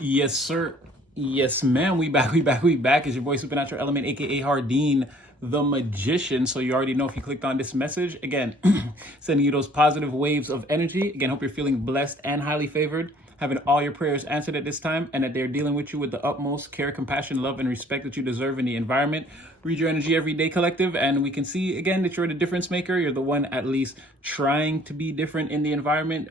Yes, sir. Yes, ma'am. We back. It's your boy Supernatural Element, aka Hardeen, the magician. So you already know if you clicked on this message. Again, sending you those positive waves of energy. Again, hope you're feeling blessed and highly favored, having all your prayers answered at this time, and that they're dealing with you with the utmost care, compassion, love, and respect that you deserve in the environment. Read your energy every day, collective, and we can see again that you're the difference maker. You're the one at least trying to be different in the environment,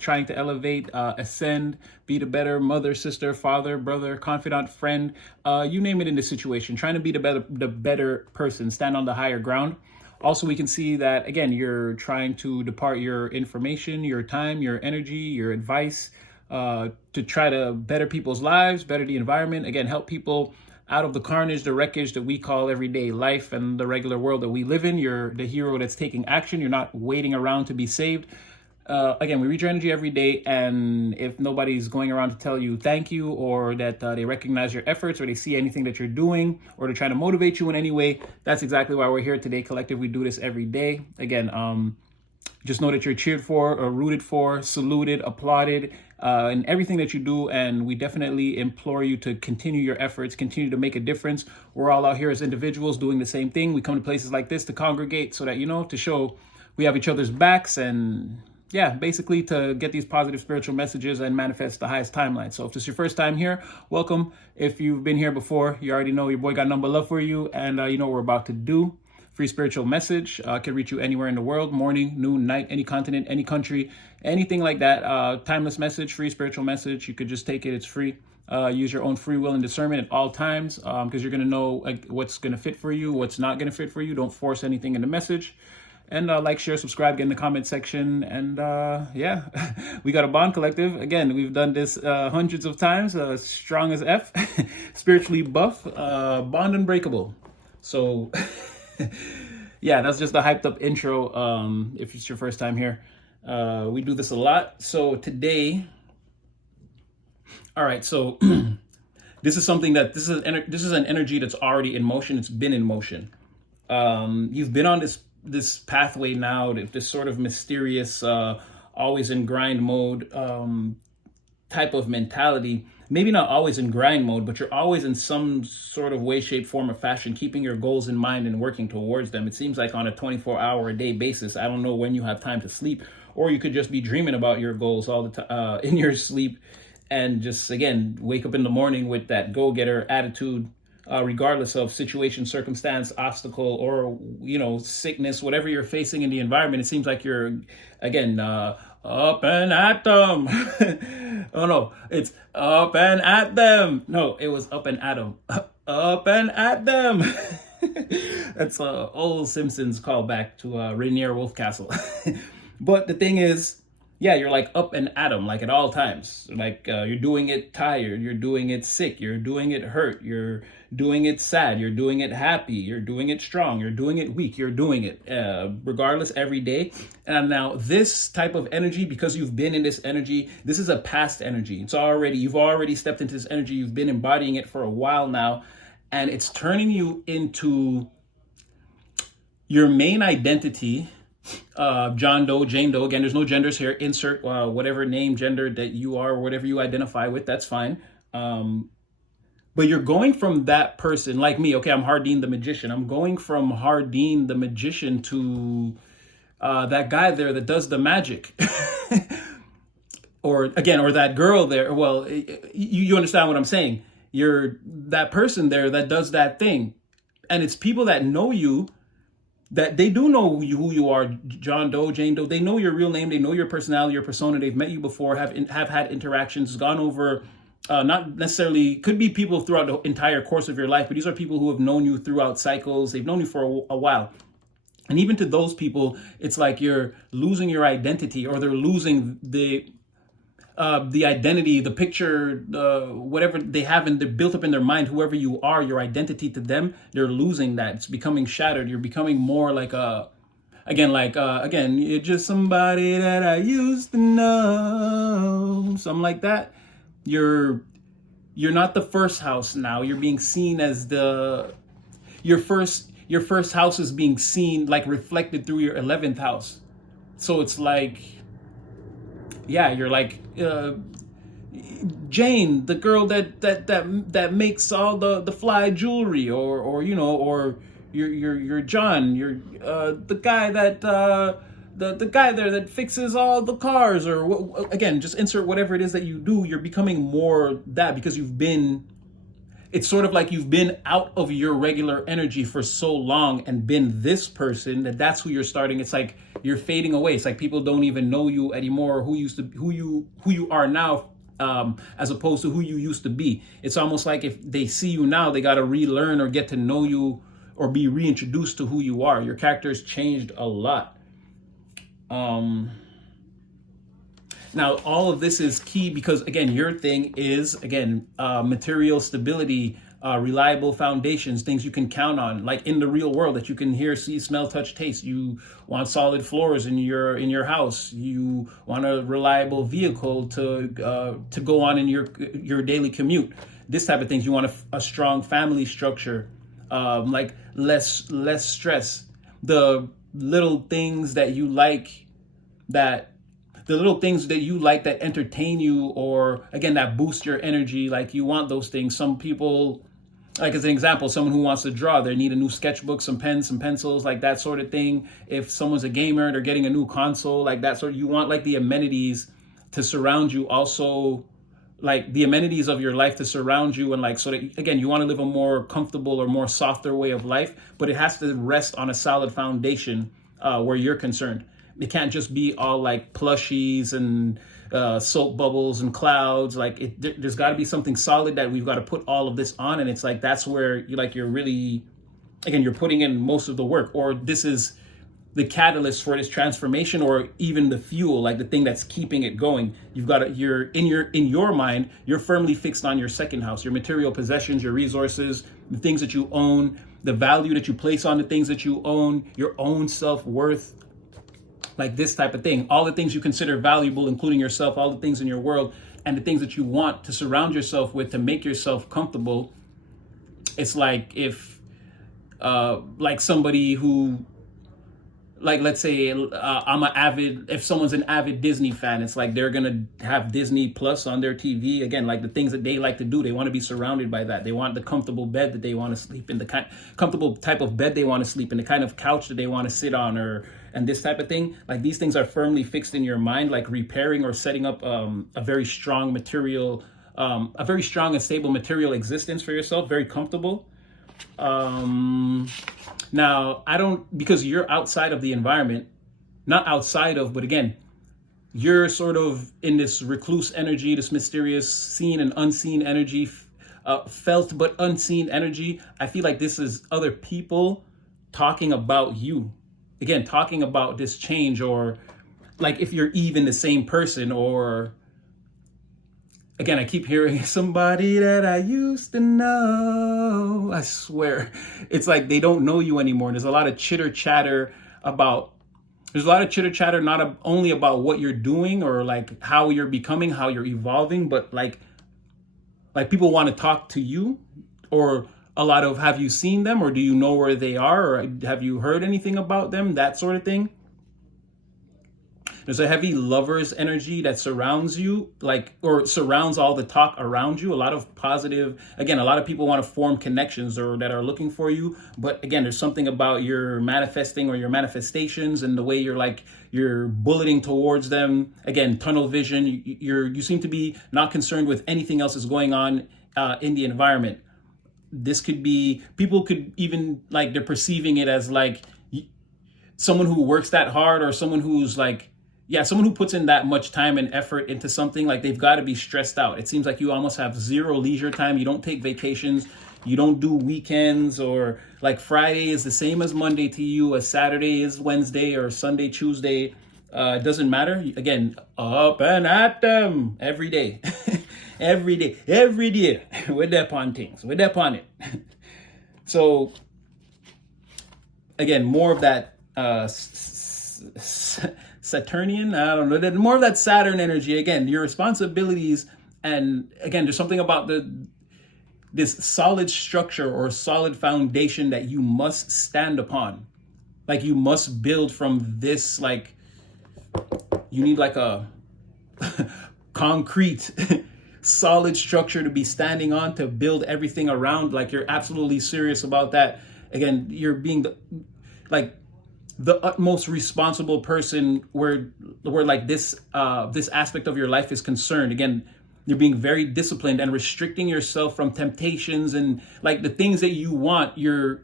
trying to elevate, ascend, be the better mother, sister, father, brother, confidant, friend, you name it in this situation. Trying to be the better person, stand on the higher ground. Also, we can see that again, you're trying to depart your information, your time, your energy, your advice, to try to better people's lives, better the environment. Again, help people out of the carnage, the wreckage that we call everyday life and the regular world that we live in. You're the hero that's taking action. You're not waiting around to be saved. Again, we read your energy every day, and if nobody's going around to tell you thank you, or that they recognize your efforts, or they see anything that you're doing, or they're trying to motivate you in any way, that's exactly why we're here today, collective. We do this every day. Again, just know that you're cheered for, or rooted for, saluted, applauded, in everything that you do. And we definitely implore you to continue your efforts, continue to make a difference. We're all out here as individuals doing the same thing. We come to places like this to congregate so that, to show we have each other's backs, and yeah, basically to get these positive spiritual messages and manifest the highest timeline. So if this is your first time here, welcome. If you've been here before, you already know your boy got number love for you, and you know what we're about to do. Free spiritual message can reach you anywhere in the world, morning, noon, night, any continent, any country, anything like that. Timeless message, free spiritual message. You could just take it. It's free. Use your own free will and discernment at all times, because you're going to know what's going to fit for you, what's not going to fit for you. Don't force anything in the message. And like, share, subscribe, get in the comment section. And yeah, we got a bond collective. Again, we've done this hundreds of times. Strong as F, spiritually buff, bond unbreakable. So yeah, that's just a hyped up intro. If it's your first time here, we do this a lot. So today, all right. So this is something that this is an energy that's already in motion. It's been in motion. You've been on this pathway now, this sort of mysterious, always in grind mode type of mentality. Maybe not always in grind mode, but you're always in some sort of way, shape, form, or fashion, keeping your goals in mind and working towards them. It seems like on a 24-hour-a-day basis. I don't know when you have time to sleep, or you could just be dreaming about your goals all the time in your sleep, and just again wake up in the morning with that go-getter attitude, regardless of situation, circumstance, obstacle, or sickness, whatever you're facing in the environment. It seems like you're again up and at them. Oh no, it's up and at them. No, it was up and at them. Up and at them. That's a old Simpsons callback to Rainier Wolfcastle. But the thing is, yeah, you're like up and at 'em, like at all times. Like you're doing it tired, you're doing it sick, you're doing it hurt, you're doing it sad, you're doing it happy, you're doing it strong, you're doing it weak, you're doing it regardless every day. And now this type of energy, because you've been in this energy, this is a past energy. You've already stepped into this energy, you've been embodying it for a while now, and it's turning you into your main identity. John Doe, Jane Doe. Again, there's no genders here. Insert whatever name, gender that you are, or whatever you identify with. That's fine. But you're going from that person, like me. Okay, I'm Hardeen the magician. I'm going from Hardeen the magician to that guy there that does the magic. Or that girl there. Well, you understand what I'm saying. You're that person there that does that thing. And it's people that know you, that they do know who you are, John Doe, Jane Doe. They know your real name. They know your personality, your persona. They've met you before, have had interactions, gone over, not necessarily, could be people throughout the entire course of your life, but these are people who have known you throughout cycles. They've known you for a while. And even to those people, it's like you're losing your identity, or they're losing the identity, the picture, whatever they have they're built up in their mind, whoever you are, your identity to them, they're losing that. It's becoming shattered. You're becoming more like you're just somebody that I used to know, something like that. You're not the first house now. You're being seen as your first house is being seen, like reflected through your 11th house. So it's like, yeah, you're like Jane, the girl that makes all the fly jewelry, or or your John, your the guy that the guy there that fixes all the cars, or again, just insert whatever it is that you do. You're becoming more that because you've been. It's sort of like you've been out of your regular energy for so long and been this person that's who you're starting. It's like you're fading away. It's like people don't even know you anymore, who you are now, as opposed to who you used to be. It's almost like if they see you now, they got to relearn or get to know you or be reintroduced to who you are. Your character's changed a lot. Now, all of this is key because, again, your thing is, again, material stability, reliable foundations, things you can count on, like in the real world that you can hear, see, smell, touch, taste. You want solid floors in your house. You want a reliable vehicle to go on in your daily commute. This type of things. You want a strong family structure, like less stress. The little things that you like that entertain you, or again that boost your energy, like you want those things. Some people, like as an example, someone who wants to draw, they need a new sketchbook, some pens, some pencils, like that sort of thing. If someone's a gamer, they're getting a new console, like that sort of, you want like the amenities to surround you, also like the amenities of your life to surround you, and like, so that again, you want to live a more comfortable or more softer way of life, but it has to rest on a solid foundation where you're concerned. It can't just be all like plushies and soap bubbles and clouds. Like there's got to be something solid that we've got to put all of this on. And it's like, that's where you're really, again, you're putting in most of the work, or this is the catalyst for this transformation, or even the fuel, like the thing that's keeping it going. You've got to, you're in your mind, you're firmly fixed on your second house, your material possessions, your resources, the things that you own, the value that you place on the things that you own, your own self-worth, like this type of thing. All the things you consider valuable, including yourself, all the things in your world, and the things that you want to surround yourself with to make yourself comfortable. It's like if, like somebody who, like, let's say if someone's an avid Disney fan, it's like they're going to have Disney Plus on their TV. Again, like the things that they like to do, they want to be surrounded by that. They want the comfortable bed that they want to sleep in, the comfortable type of bed they want to sleep in, the kind of couch that they want to sit on, and this type of thing. Like these things are firmly fixed in your mind, like repairing or setting up a very strong material, a very strong and stable material existence for yourself, very comfortable. Now, because you're outside of the environment, not outside of, but again, you're sort of in this recluse energy, this mysterious seen and unseen energy, felt but unseen energy. I feel like this is other people talking about you. Again, talking about this change, or like if you're even the same person, or again, I keep hearing somebody that I used to know. I swear, it's like they don't know you anymore. There's a lot of chitter chatter not only about what you're doing or like how you're becoming, how you're evolving, but like people want to talk to you, or a lot of, have you seen them, or do you know where they are, or have you heard anything about them, that sort of thing. There's a heavy lover's energy that surrounds you, or surrounds all the talk around you. A lot of positive, again, a lot of people want to form connections or that are looking for you. But again, there's something about your manifesting or your manifestations and the way you're bulleting towards them. Again, tunnel vision. You seem to be not concerned with anything else that's going on in the environment. This could be, people could even, like, they're perceiving it as like someone who works that hard, or someone who's like, someone who puts in that much time and effort into something, like they've got to be stressed out. It seems like you almost have zero leisure time. You don't take vacations. You don't do weekends, or like Friday is the same as Monday to you, as Saturday is Wednesday, or Sunday, Tuesday. It doesn't matter. Again, up and at them every day, every day. We're there upon things. We're there upon it. So again, more of that Saturnian, I don't know, more of that Saturn energy. Again, your responsibilities, and again, there's something about this solid structure or solid foundation that you must stand upon. Like you must build from this, like you need like a concrete solid structure to be standing on, to build everything around. Like you're absolutely serious about that. Again, you're being like the utmost responsible person where like this aspect of your life is concerned. Again, you're being very disciplined and restricting yourself from temptations and like the things that you want. You're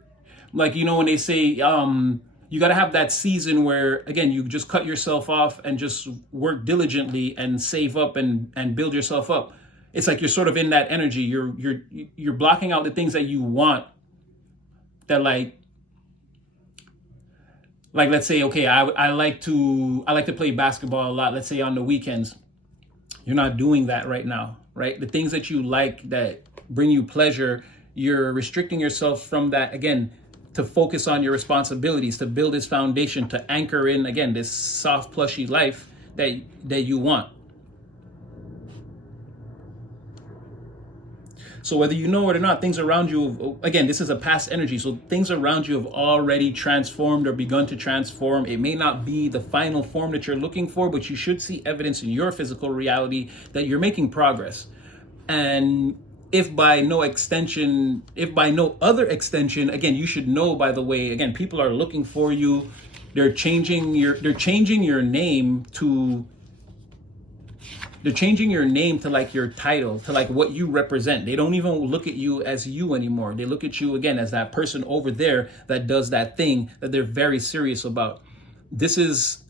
like, when they say you got to have that season where again you just cut yourself off and just work diligently and save up and build yourself up. It's like you're sort of in that energy. You're blocking out the things that you want, that like let's say, okay, I like to play basketball a lot, let's say on the weekends. You're not doing that right now, right? The things that you like that bring you pleasure, you're restricting yourself from that, again, to focus on your responsibilities, to build this foundation, to anchor in, again, this soft, plushy life that you want. So whether you know it or not, things around you, again, this is a past energy. So things around you have already transformed or begun to transform. It may not be the final form that you're looking for, but you should see evidence in your physical reality that you're making progress. And if by no other extension, again, you should know, by the way, again, people are looking for you. They're changing your name to like your title, to like what you represent. They don't even look at you as you anymore. They look at you again as that person over there that does that thing that they're very serious about. This is,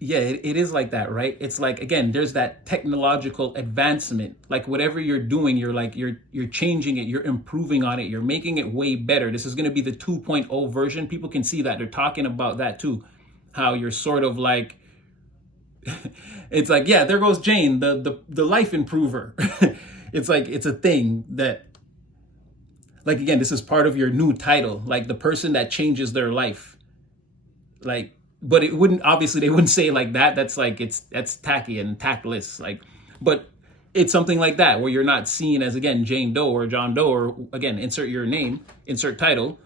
it is like that, right? It's like, again, there's that technological advancement. Like whatever you're doing, you're changing it, you're improving on it, you're making it way better. This is going to be the 2.0 version. People can see that. They're talking about that too. How you're sort of like, it's like, yeah, there goes Jane, the life improver. It's like, it's a thing that, like, again, this is part of your new title, like the person that changes their life. Like, but it wouldn't, obviously they wouldn't say it like that. That's like, that's tacky and tactless. Like, but it's something like that where you're not seen as, again, Jane Doe or John Doe, or again, insert your name, insert title.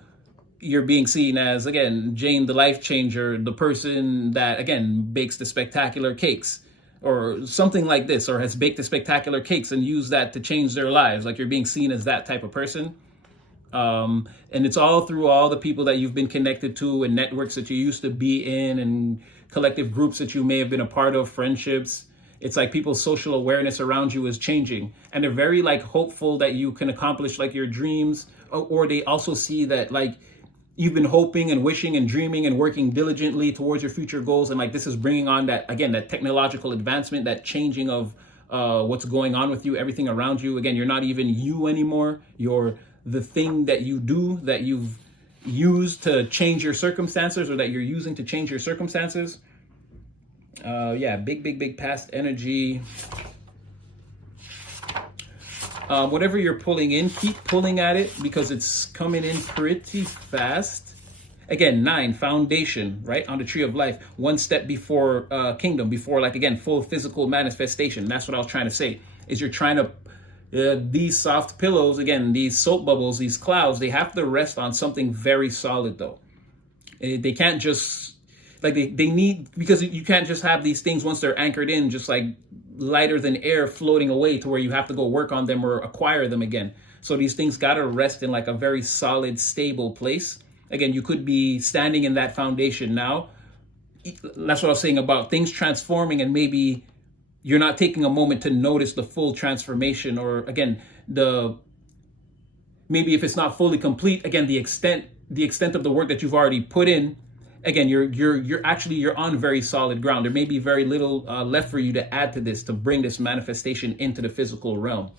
You're being seen as, again, Jane the life changer, the person that, again, bakes the spectacular cakes or something like this, or has baked the spectacular cakes and used that to change their lives. Like you're being seen as that type of person. And it's all through all the people that you've been connected to and networks that you used to be in and collective groups that you may have been a part of, friendships. It's like people's social awareness around you is changing, and they're very like hopeful that you can accomplish like your dreams, or they also see that like you've been hoping and wishing and dreaming and working diligently towards your future goals. And like, this is bringing on that, again, that technological advancement, that changing of what's going on with you, everything around you. Again, you're not even you anymore. You're the thing that you do, that you've used to change your circumstances, or that you're using to change your circumstances. Big past energy. Whatever you're pulling in, keep pulling at it because it's coming in pretty fast. Again, 9, foundation, right? On the tree of life, one step before kingdom, before like, again, full physical manifestation. That's what I was trying to say, is you're trying to, these soft pillows, again, these soap bubbles, these clouds, they have to rest on something very solid though. They can't just, like they need, because you can't just have these things once they're anchored in, just like lighter than air floating away to where you have to go work on them or acquire them again. So these things got to rest in like a very solid, stable place. Again, you could be standing in that foundation now. That's what I was saying about things transforming, and maybe you're not taking a moment to notice the full transformation, or again, maybe if it's not fully complete, again, the extent of the work that you've already put in. Again, you're on very solid ground. There may be very little left for you to add to this, to bring this manifestation into the physical realm.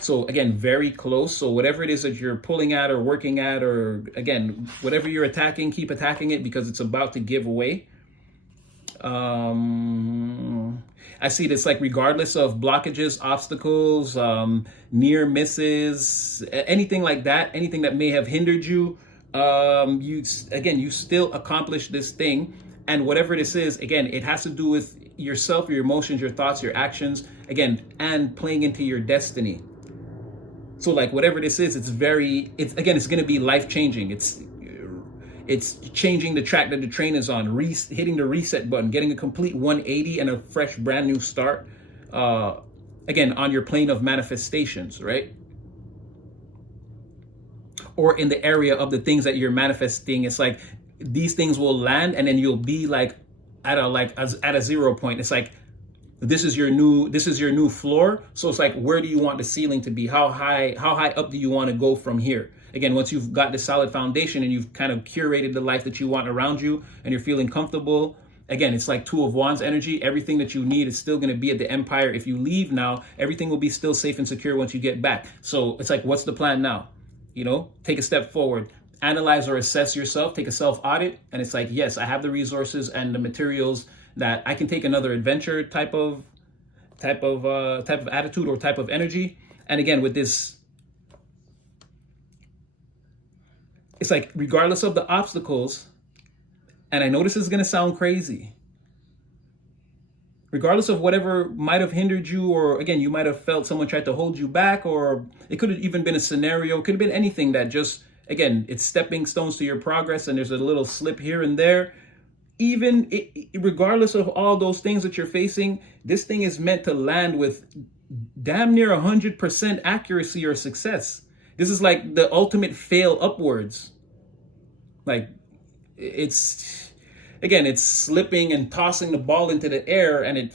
So again, very close. So whatever it is that you're pulling at or working at, or again, whatever you're attacking, keep attacking it because it's about to give away. I see this like regardless of blockages, obstacles, near misses, anything like that, anything that may have hindered you. You still accomplish this thing, and whatever this is, again, it has to do with yourself, your emotions, your thoughts, your actions, again, and playing into your destiny. So like whatever this is, it's going to be life changing. It's changing the track that the train is on, hitting the reset button, getting a complete 180 and a fresh, brand new start. Again, on your plane of manifestations, right? Or in the area of the things that you're manifesting, it's like these things will land, and then you'll be like at a 0 point. It's like this is your new floor. So it's like, where do you want the ceiling to be? How high up do you want to go from here? Again, once you've got the solid foundation and you've kind of curated the life that you want around you and you're feeling comfortable, again, it's like Two of Wands energy. Everything that you need is still going to be at the Empire. If you leave now, everything will be still safe and secure once you get back. So it's like, what's the plan now? You know, take a step forward, analyze or assess yourself, take a self audit. And it's like, yes, I have the resources and the materials that I can take another adventure type of attitude or type of energy. And again, with this, it's like, regardless of the obstacles, and I know this is going to sound crazy, regardless of whatever might have hindered you, or again, you might have felt someone tried to hold you back, or it could have even been a scenario, it could have been anything that just, again, it's stepping stones to your progress, and there's a little slip here and there. Even regardless of all those things that you're facing, this thing is meant to land with damn near 100% accuracy or success. This is like the ultimate fail upwards. Like, it's, again, it's slipping and tossing the ball into the air, and it,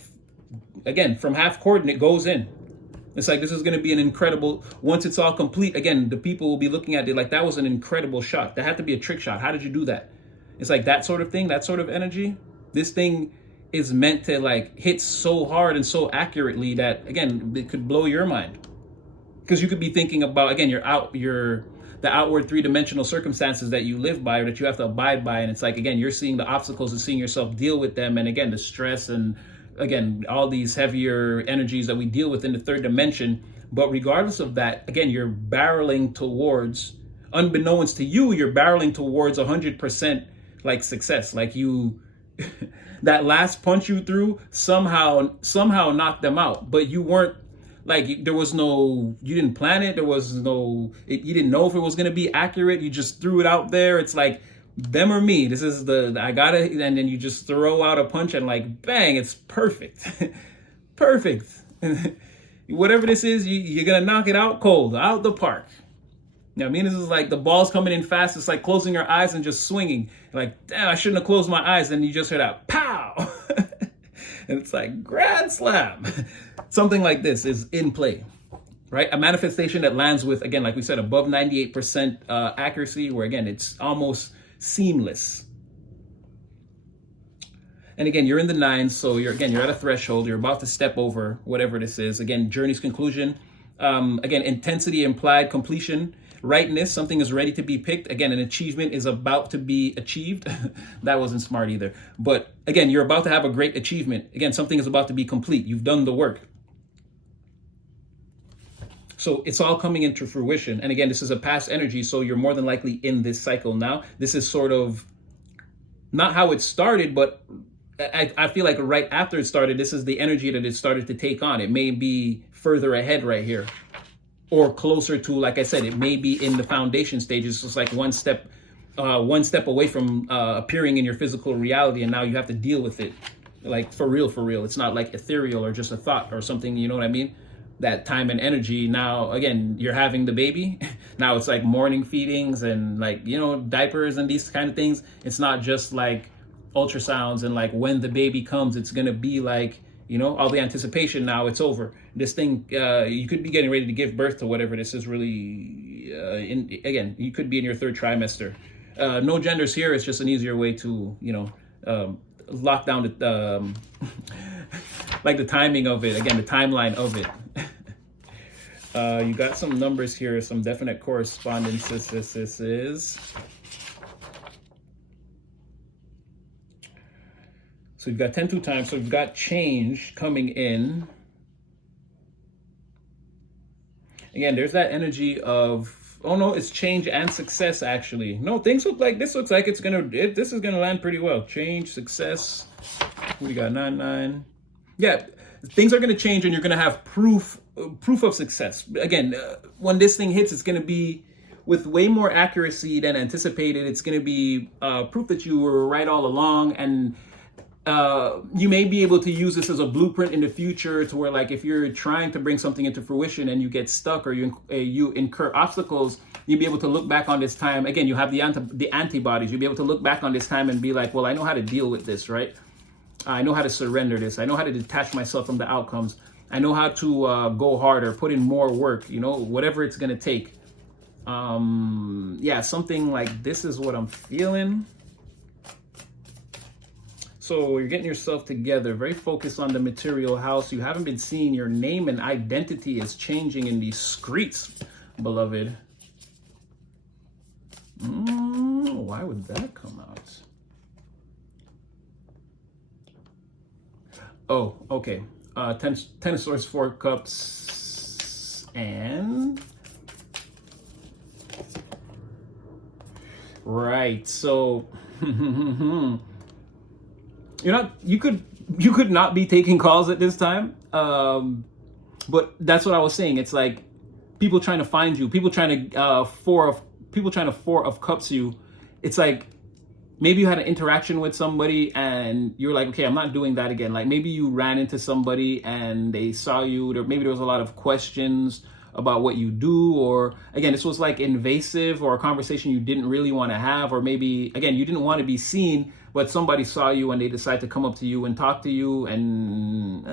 again, from half court, and it goes in. It's like, this is going to be an incredible, once it's all complete, again, the people will be looking at it like, that was an incredible shot. That had to be a trick shot. How did you do that? It's like that sort of thing, that sort of energy. This thing is meant to like hit so hard and so accurately that, again, it could blow your mind. Because you could be thinking about, again, the outward three-dimensional circumstances that you live by or that you have to abide by. And it's like, again, you're seeing the obstacles and seeing yourself deal with them. And again, the stress and, again, all these heavier energies that we deal with in the third dimension. But regardless of that, again, you're barreling towards, unbeknownst to you, you're barreling towards 100% like success. Like you, that last punch you threw somehow knocked them out. But you weren't, like, there was no, you didn't plan it. There was no, you didn't know if it was going to be accurate. You just threw it out there. It's like, them or me. This is I got it. And then you just throw out a punch and like, bang, it's perfect. Perfect. Whatever this is, you're going to knock it out cold, out the park. You know what I mean? This is like the ball's coming in fast. It's like closing your eyes and just swinging. Like, damn, I shouldn't have closed my eyes. And you just hear that pow. And it's like grand slam. Something like this is in play, right? A manifestation that lands with, again, like we said, above 98% accuracy, where again, it's almost seamless. And again, you're in the nines. So you're at a threshold. You're about to step over whatever this is. Again, journey's conclusion. Again, intensity implied completion. Rightness, something is ready to be picked. Again, an achievement is about to be achieved. That wasn't smart either. But again, you're about to have a great achievement. Again, something is about to be complete. You've done the work. So it's all coming into fruition. And again, this is a past energy. So you're more than likely in this cycle now. This is sort of not how it started, but I feel like right after it started, this is the energy that it started to take on. It may be further ahead right here, or closer to, like I said, it may be in the foundation stages. It's just like one step away from appearing in your physical reality, and now you have to deal with it, like for real. It's not like ethereal or just a thought or something. You know what I mean? That time and energy. Now, again, you're having the baby. Now it's like morning feedings and like, you know, diapers and these kind of things. It's not just like ultrasounds and like when the baby comes, it's gonna be like, you know, all the anticipation. Now it's over. This thing, you could be getting ready to give birth to whatever this is really, again, you could be in your third trimester. No genders here. It's just an easier way to, you know, lock down the, like the timing of it. Again, the timeline of it. You got some numbers here, some definite correspondences. This is. So you've got 10 2 times. So you've got change coming in. Again, there's that energy of, oh no, it's change and success actually. No, things look like, this looks like this is gonna land pretty well. Change, success. What do you got? 9 9. Yeah, things are gonna change and you're gonna have proof of success. Again, when this thing hits, it's gonna be with way more accuracy than anticipated. It's going to be proof that you were right all along, and you may be able to use this as a blueprint in the future, to where, like, if you're trying to bring something into fruition and you get stuck, or you incur obstacles, you'll be able to look back on this time. Again, you have the antibodies. You'll be able to look back on this time and be like, well, I know how to deal with this, right? I know how to surrender this. I know how to detach myself from the outcomes. I know how to go harder, put in more work, whatever it's going to take. Yeah, something like this is what I'm feeling. So you're getting yourself together, very focused on the material house. You haven't been seeing your name and identity is changing in these streets, beloved. Why would that come out? Oh, okay. Ten of Swords, 4 Cups, and... Right, so... you could not be taking calls at this time, but that's what I was saying. It's like people trying to find you, people trying to Four of Cups you. It's like maybe you had an interaction with somebody and you're like, okay, I'm not doing that again. Like maybe you ran into somebody and they saw you, or maybe there was a lot of questions about what you do, or again, this was like invasive, or a conversation you didn't really want to have, or maybe again, you didn't want to be seen, but somebody saw you and they decided to come up to you and talk to you, and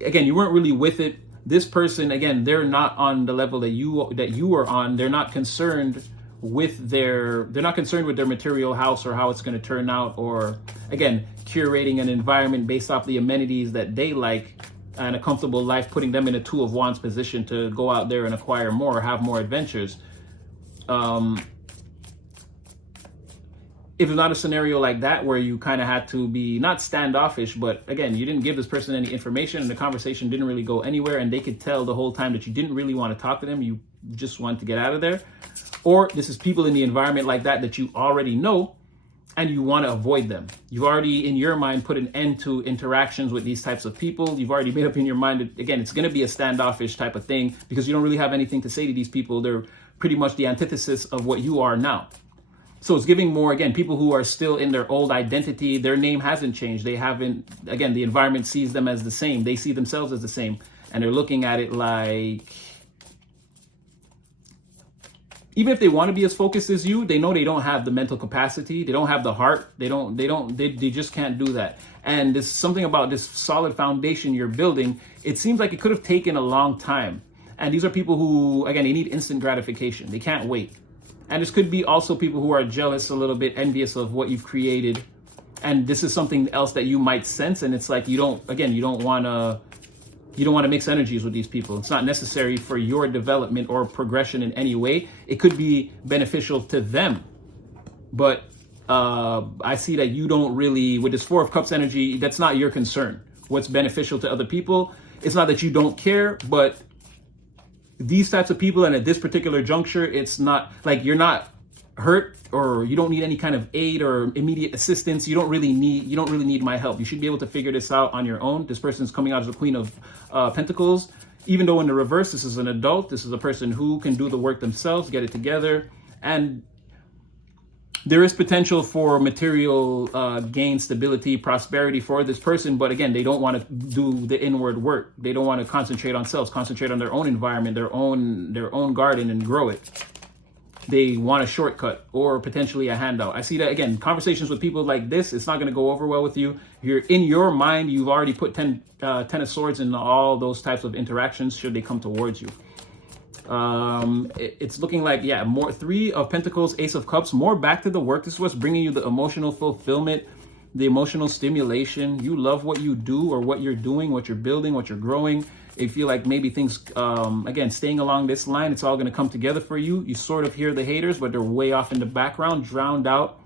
again, you weren't really with it. This person, again, they're not on the level that you are on. They're not concerned with their material house or how it's going to turn out, or again, curating an environment based off the amenities that they like, and a comfortable life, putting them in a Two of Wands position to go out there and acquire more, have more adventures. If it's not a scenario like that where you kind of had to be not standoffish, but again, you didn't give this person any information and the conversation didn't really go anywhere, and they could tell the whole time that you didn't really want to talk to them, you just wanted to get out of there. Or this is people in the environment like that you already know, and you want to avoid them. You've already, in your mind, put an end to interactions with these types of people. You've already made up in your mind that, again, it's going to be a standoffish type of thing, because you don't really have anything to say to these people. They're pretty much the antithesis of what you are now. So it's giving more, again, people who are still in their old identity. Their name hasn't changed. They haven't, again, the environment sees them as the same. They see themselves as the same. And they're looking at it like, even if they want to be as focused as you, they know they don't have the mental capacity. They don't have the heart. They just can't do that. And there's something about this solid foundation you're building. It seems like it could have taken a long time. And these are people who, again, they need instant gratification. They can't wait. And this could be also people who are jealous, a little bit envious of what you've created. And this is something else that you might sense. And it's like, you don't want to mix energies with these people. It's not necessary for your development or progression in any way. It could be beneficial to them. But I see that you don't really, with this Four of Cups energy, that's not your concern. What's beneficial to other people, it's not that you don't care, but these types of people, and at this particular juncture, it's not like you're not hurt, or you don't need any kind of aid or immediate assistance. You don't really need my help. You should be able to figure this out on your own. This person's coming out as a Queen of Pentacles. Even though in the reverse, this is an adult. This is a person who can do the work themselves, get it together. And there is potential for material gain, stability, prosperity for this person. But again, they don't want to do the inward work. They don't want to concentrate on selves, concentrate on their own environment, their own garden, and grow it. They want a shortcut or potentially a handout. I see that, again, conversations with people like this, it's not going to go over well with you. You're in your mind, you've already put 10 of Swords in all those types of interactions should they come towards you. It's looking like, yeah, more 3 of Pentacles, Ace of Cups, more back to the work. This is what's bringing you the emotional fulfillment, the emotional stimulation. You love what you do, or what you're doing, what you're building, what you're growing. You feel like maybe things, again, staying along this line, it's all going to come together for you. You sort of hear the haters, but they're way off in the background, drowned out.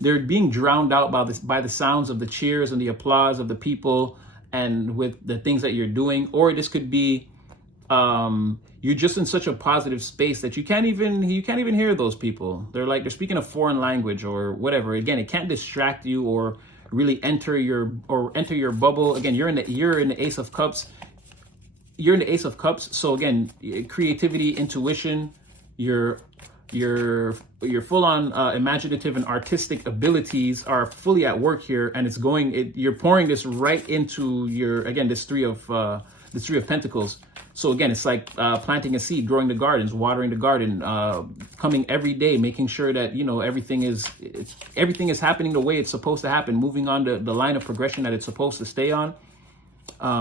They're being drowned out by the sounds of the cheers and the applause of the people, and with the things that you're doing. Or this could be, you're just in such a positive space that you can't even hear those people. They're speaking a foreign language or whatever. Again, it can't distract you or really enter your bubble. Again, you're in the Ace of Cups. you're in the Ace of Cups. So again, creativity, intuition, your your full on imaginative and artistic abilities are fully at work here, and you're pouring this right into your, again, this three of Pentacles. So again, it's like planting a seed, growing the gardens, watering the garden, coming every day, making sure that, you know, everything is happening the way it's supposed to happen, moving on the line of progression that it's supposed to stay on.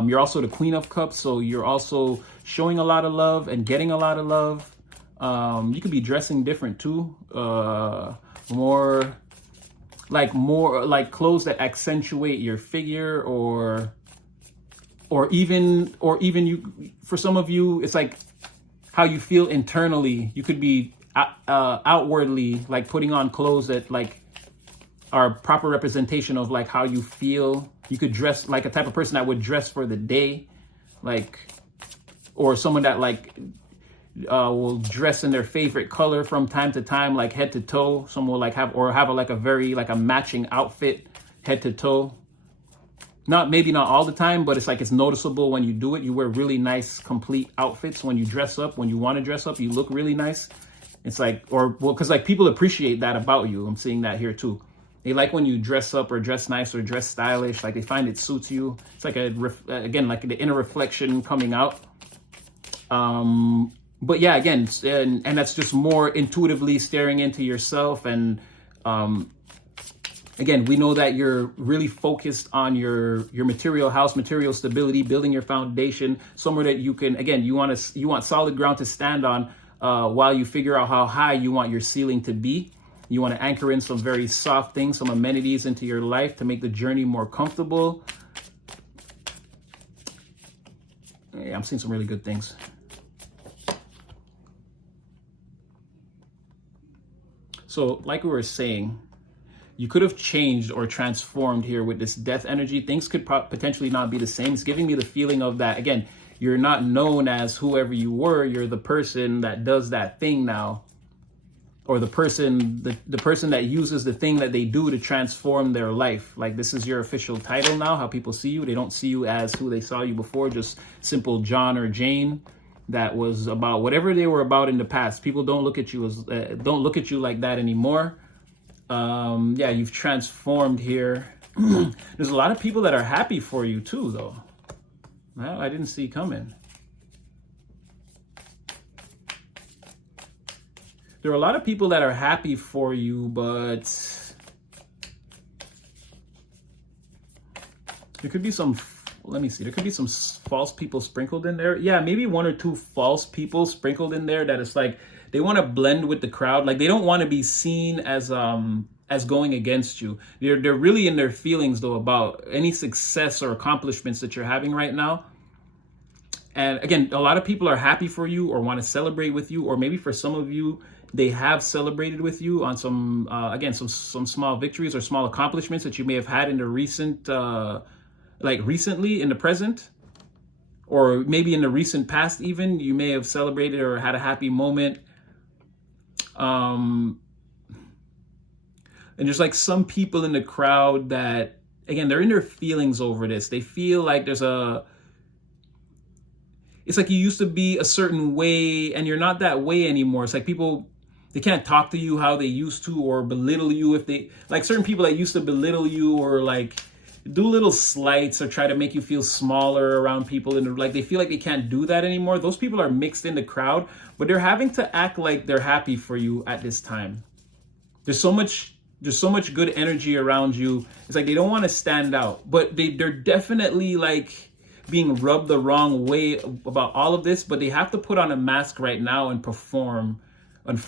You're also the Queen of Cups, so you're also showing a lot of love and getting a lot of love. You could be dressing different too, more like clothes that accentuate your figure, or even you, for some of you, it's like how you feel internally. You could be outwardly like putting on clothes that like are proper representation of like how you feel. You could dress like a type of person that would dress for the day, like, or someone that like will dress in their favorite color from time to time, like head to toe. Someone will like have a very like a matching outfit head to toe. Maybe not all the time, but it's like it's noticeable when you do it. You wear really nice complete outfits when you dress up. When you want to dress up, you look really nice. It's like, because like people appreciate that about you. I'm seeing that here too. They like when you dress up or dress nice or dress stylish. Like they find it suits you. It's like again, like the inner reflection coming out. But yeah, again, and that's just more intuitively staring into yourself. And again, we know that you're really focused on your material house, material stability, building your foundation, somewhere that you can, again, you want solid ground to stand on while you figure out how high you want your ceiling to be. You want to anchor in some very soft things, some amenities into your life to make the journey more comfortable. Yeah, I'm seeing some really good things. So like we were saying, you could have changed or transformed here with this death energy. Things could potentially not be the same. It's giving me the feeling of that, again, you're not known as whoever you were. You're the person that does that thing now. Or the person that uses the thing that they do to transform their life. Like this is your official title now, how people see you. They don't see you as who they saw you before, just simple John or Jane that was about whatever they were about in the past. People don't look at you like that anymore. Yeah, you've transformed here. There's a lot of people that are happy for you too, though. Well, I didn't see coming. There are a lot of people that are happy for you, but there could be some, let me see, there could be some false people sprinkled in there. Yeah, maybe one or two false people sprinkled in there that it's like they want to blend with the crowd. Like they don't want to be seen as going against you. They're really in their feelings though about any success or accomplishments that you're having right now. And again, a lot of people are happy for you or want to celebrate with you, or maybe for some of you, they have celebrated with you on some, again, some small victories or small accomplishments that you may have had in the recently in the present, or maybe in the recent past even, you may have celebrated or had a happy moment. And there's like some people in the crowd that, again, they're in their feelings over this. They feel like it's like you used to be a certain way and you're not that way anymore. It's like people, they can't talk to you how they used to, or belittle you if they, like certain people that used to belittle you or like do little slights or try to make you feel smaller around people, and like they feel like they can't do that anymore. Those people are mixed in the crowd, but they're having to act like they're happy for you at this time. There's so much good energy around you. It's like they don't want to stand out, but they're definitely like being rubbed the wrong way about all of this, but they have to put on a mask right now and perform. I'm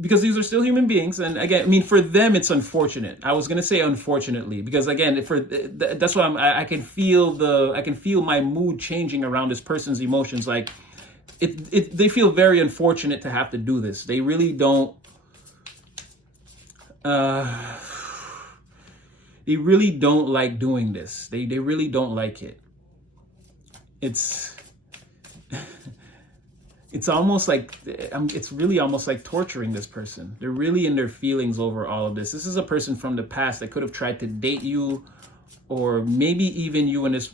because these are still human beings, and again, I mean, for them it's unfortunate. I was gonna say unfortunately, because again, that's what I can feel my mood changing around this person's emotions. Like they feel very unfortunate to have to do this. They really don't. They really don't like doing this. They really don't like it. It's almost like, it's really almost like torturing this person. They're really in their feelings over all of this. This is a person from the past that could have tried to date you or maybe even you and this,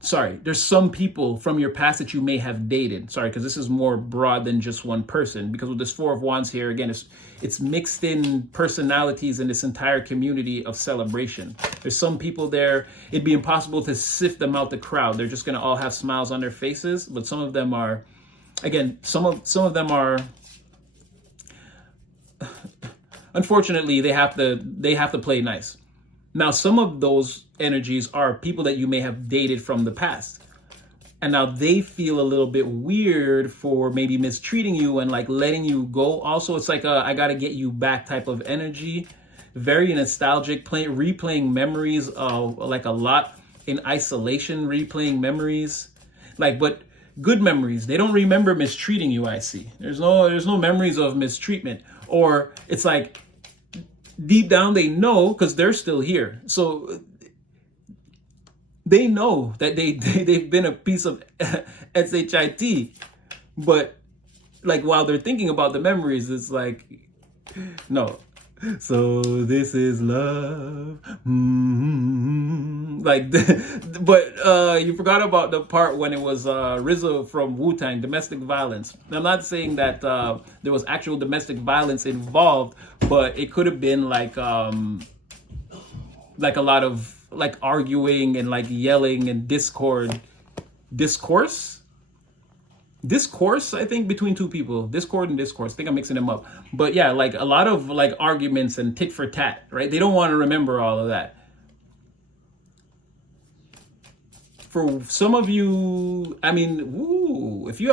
sorry, there's some people from your past that you may have dated. Sorry, because this is more broad than just one person. Because with this Four of Wands here, again, it's mixed in personalities in this entire community of celebration. There's some people there, it'd be impossible to sift them out the crowd. They're just gonna all have smiles on their faces, but some of them are, again, some of them are, unfortunately, they have to play nice. Now, some of those energies are people that you may have dated from the past. And now they feel a little bit weird for maybe mistreating you and like letting you go. Also, it's like I got to get you back type of energy. Very nostalgic, replaying memories of like a lot in isolation, replaying memories. Like, but good memories. They don't remember mistreating you, I see. There's no memories of mistreatment. Or it's like, deep down they know because they're still here, so they know that they've been a piece of shit, but like while they're thinking about the memories, it's like, no, so this is love, like but you forgot about the part when it was RZA from Wu-Tang, domestic violence. I'm not saying that there was actual domestic violence involved, but it could have been like a lot of like arguing and like yelling and discourse, I think, between two people. Discord and discourse, I think I'm mixing them up, but yeah, like a lot of like arguments and tit for tat, right? They don't want to remember all of that. For some of you, I mean, if you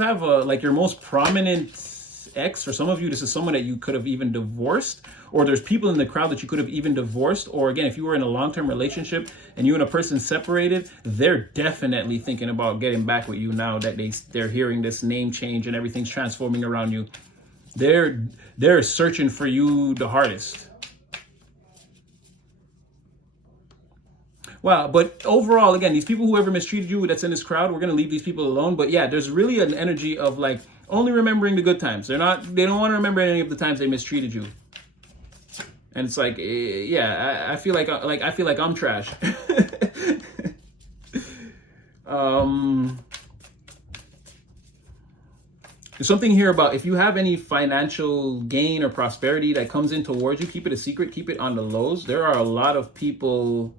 have a like your most prominent ex, for some of you, this is someone that you could have even divorced, or there's people in the crowd that you could have even divorced, or again, if you were in a long-term relationship and you and a person separated, they're definitely thinking about getting back with you now that they're hearing this name change and everything's transforming around you. They're searching for you the hardest. Wow, but overall, again, these people who ever mistreated you that's in this crowd, we're gonna leave these people alone. But yeah, there's really an energy of like only remembering the good times. They don't want to remember any of the times they mistreated you. And it's like, yeah, I feel like I'm trash. There's something here about if you have any financial gain or prosperity that comes in towards you, keep it a secret, keep it on the lows. There are a lot of people.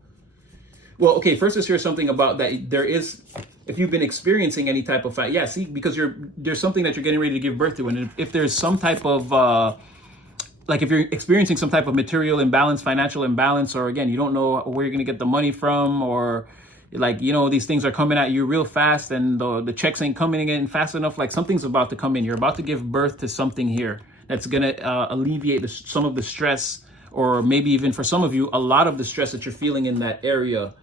Well, okay, first let's hear something about that. There is, if you've been experiencing any type of yeah, see, because there's something that you're getting ready to give birth to, and if there's some type of like if you're experiencing some type of material imbalance, financial imbalance, or again, you don't know where you're gonna get the money from, or like, you know, these things are coming at you real fast and the checks ain't coming in fast enough, like something's about to come in. You're about to give birth to something here that's gonna alleviate some of the stress, or maybe even for some of you, a lot of the stress that you're feeling in that area.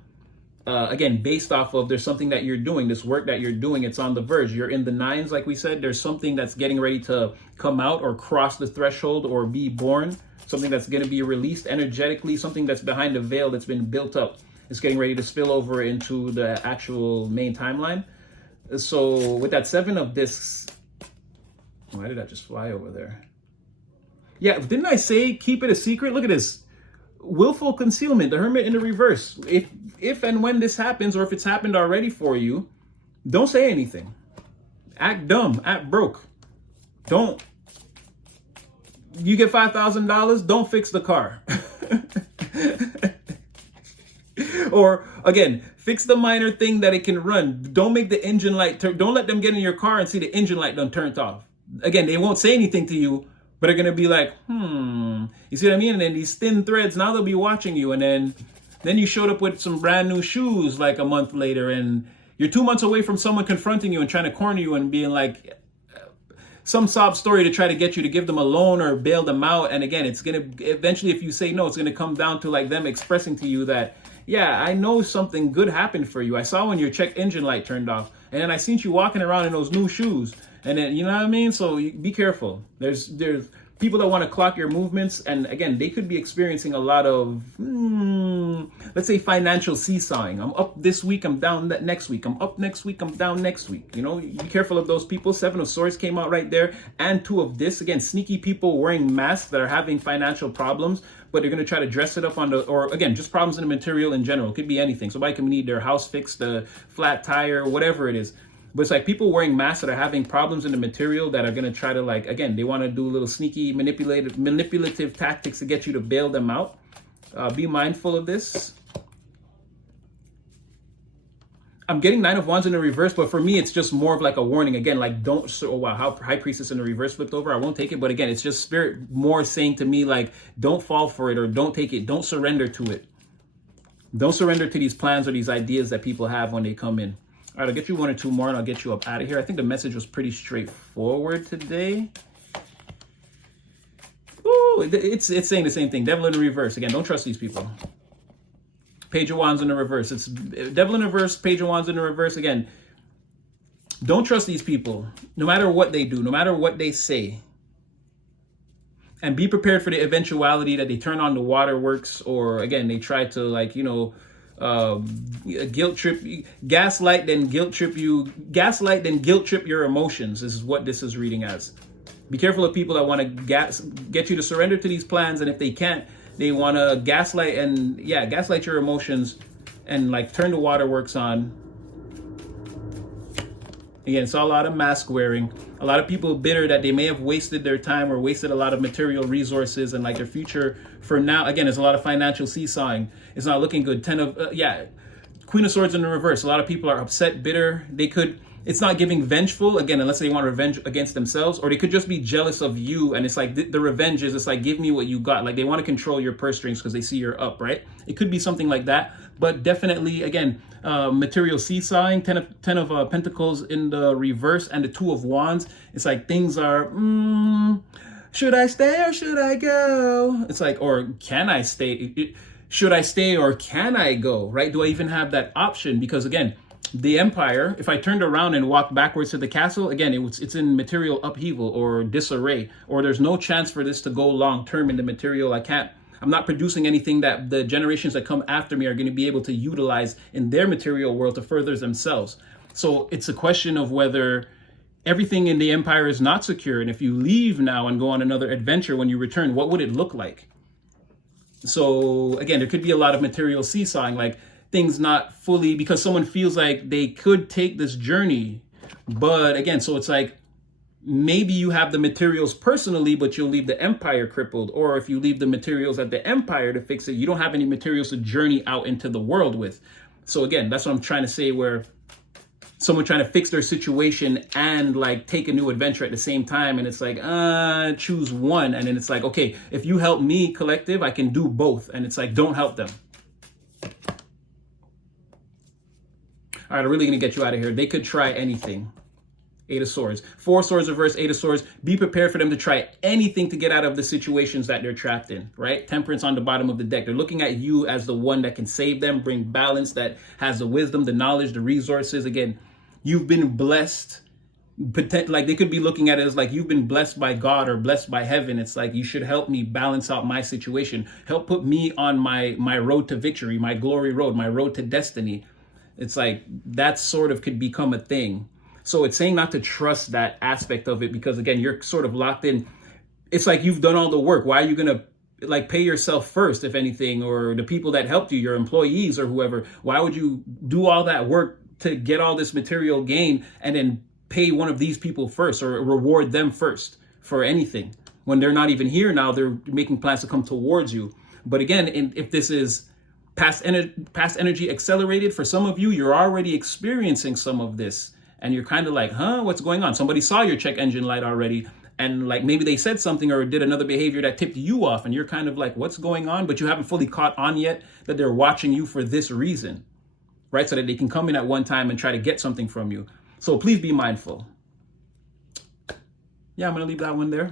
Again, based off of there's something that you're doing, this work that you're doing, it's on the verge. You're in the nines, like we said. There's something that's getting ready to come out or cross the threshold or be born. Something that's going to be released energetically. Something that's behind the veil that's been built up. It's getting ready to spill over into the actual main timeline. So with that Seven of Discs, why did that just fly over there? Yeah, didn't I say keep it a secret? Look at this. Willful concealment, the Hermit in the reverse. If and when this happens, or if it's happened already for you, don't say anything. Act dumb, act broke. Don't. You get $5,000, don't fix the car. Or again, fix the minor thing that it can run. Don't make the engine light don't let them get in your car and see the engine light done turned off. Again, they won't say anything to you, but they're gonna be like, you see what I mean? And then these thin threads, now they'll be watching you. And then you showed up with some brand new shoes like a month later, and you're 2 months away from someone confronting you and trying to corner you and being like some sob story to try to get you to give them a loan or bail them out. And again, it's gonna eventually, if you say no, it's gonna come down to like them expressing to you that, yeah, I know something good happened for you. I saw when your check engine light turned off, and then I seen you walking around in those new shoes. And then, you know what I mean? So be careful. There's people that want to clock your movements. And again, they could be experiencing a lot of, let's say, financial seesawing. I'm up this week, I'm down that next week. I'm up next week, I'm down next week. You know, be careful of those people. Seven of Swords came out right there. And Two of Discs. Again, sneaky people wearing masks that are having financial problems. but they're going to try to dress it up on the, or again, just problems in the material in general. It could be anything. Somebody can need their house fixed, a flat tire, whatever it is. But it's like people wearing masks that are having problems in the material that are going to try to, like, again, they want to do little sneaky manipulative tactics to get you to bail them out. Be mindful of this. I'm getting Nine of Wands in the reverse, but for me, it's just more of like a warning. Again, like don't, oh wow, how High Priestess in the reverse flipped over. I won't take it. But again, it's just Spirit more saying to me, like, don't fall for it or don't take it. Don't surrender to it. Don't surrender to these plans or these ideas that people have when they come in. All right, I'll get you one or two more and I'll get you up out of here. I think the message was pretty straightforward today. Ooh, it's saying the same thing. Devil in the reverse. Again, don't trust these people. Page of Wands in the reverse. It's Devil in the reverse, Page of Wands in the reverse. Again, don't trust these people, no matter what they do, no matter what they say. And be prepared for the eventuality that they turn on the waterworks, or again, they try to, like, you know, guilt trip, gaslight, then guilt trip you, gaslight, then guilt trip your emotions. This is what this is reading as. Be careful of people that want to get you to surrender to these plans, and if they can't, they want to gaslight and, yeah, gaslight your emotions and, like, turn the waterworks on. Again, it's a lot of mask wearing. A lot of people bitter that they may have wasted their time or wasted a lot of material resources, and like their future for now. Again, there's a lot of financial seesawing. It's not looking good. Queen of Swords in the reverse. A lot of people are upset, bitter. They could, it's not giving vengeful, again, unless they want revenge against themselves, or they could just be jealous of you. And it's like the revenge is, it's like, give me what you got. Like they want to control your purse strings because they see you're up, right? It could be something like that. But definitely, again, material seesawing, Ten of Pentacles in the reverse, and the Two of Wands. It's like things are, should I stay or should I go? It's like, or can I stay? Should I stay or can I go, right? Do I even have that option? Because again, the Empire, if I turned around and walked backwards to the castle, again, it's in material upheaval or disarray, or there's no chance for this to go long term in the material. I'm not producing anything that the generations that come after me are going to be able to utilize in their material world to further themselves. So it's a question of whether everything in the Empire is not secure. And if you leave now and go on another adventure, when you return, what would it look like? So again, there could be a lot of material seesawing, like things not fully, because someone feels like they could take this journey. But again, so it's like, maybe you have the materials personally, but you'll leave the Empire crippled. Or if you leave the materials at the Empire to fix it, you don't have any materials to journey out into the world with. So again, that's what I'm trying to say, where someone trying to fix their situation and like take a new adventure at the same time. And it's like, choose one. And then it's like, okay, if you help me, collective, I can do both. And it's like, don't help them. All right, I'm really going to get you out of here. They could try anything. Eight of Swords. Four of Swords reverse, Eight of Swords. Be prepared for them to try anything to get out of the situations that they're trapped in, right? Temperance on the bottom of the deck. They're looking at you as the one that can save them, bring balance, that has the wisdom, the knowledge, the resources. Again, you've been blessed. Like they could be looking at it as like, you've been blessed by God or blessed by heaven. It's like, you should help me balance out my situation. Help put me on my road to victory, my glory road, my road to destiny. It's like that sort of could become a thing. So it's saying not to trust that aspect of it, because again, you're sort of locked in. It's like you've done all the work. Why are you going to like pay yourself first, if anything, or the people that helped you, your employees or whoever? Why would you do all that work to get all this material gain and then pay one of these people first or reward them first for anything when they're not even here now? They're making plans to come towards you. But again, if this is past energy accelerated, for some of you, you're already experiencing some of this. And you're kind of like, what's going on? Somebody saw your check engine light already. And like maybe they said something or did another behavior that tipped you off. And you're kind of like, what's going on? But you haven't fully caught on yet that they're watching you for this reason, right? So that they can come in at one time and try to get something from you. So please be mindful. Yeah, I'm going to leave that one there.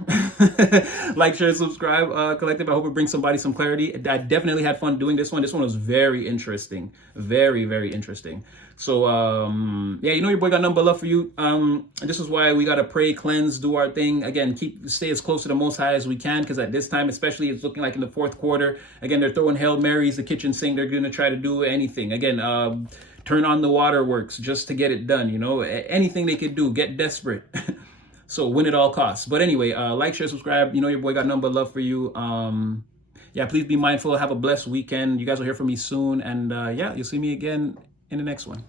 Like, share, subscribe, collective. I hope it brings somebody some clarity. I definitely had fun doing this one. This one was very interesting. Very, very interesting. So, yeah, you know your boy got nothing but love for you. This is why we got to pray, cleanse, do our thing. Again, stay as close to the Most High as we can, because at this time, especially, it's looking like in the fourth quarter. Again, they're throwing Hail Marys, the kitchen sink. They're going to try to do anything. Again, turn on the waterworks just to get it done. You know, anything they could do, get desperate. So win at all costs. But anyway, like, share, subscribe. You know your boy got nothing but love for you. yeah, please be mindful. Have a blessed weekend. You guys will hear from me soon. And yeah, you'll see me again in the next one.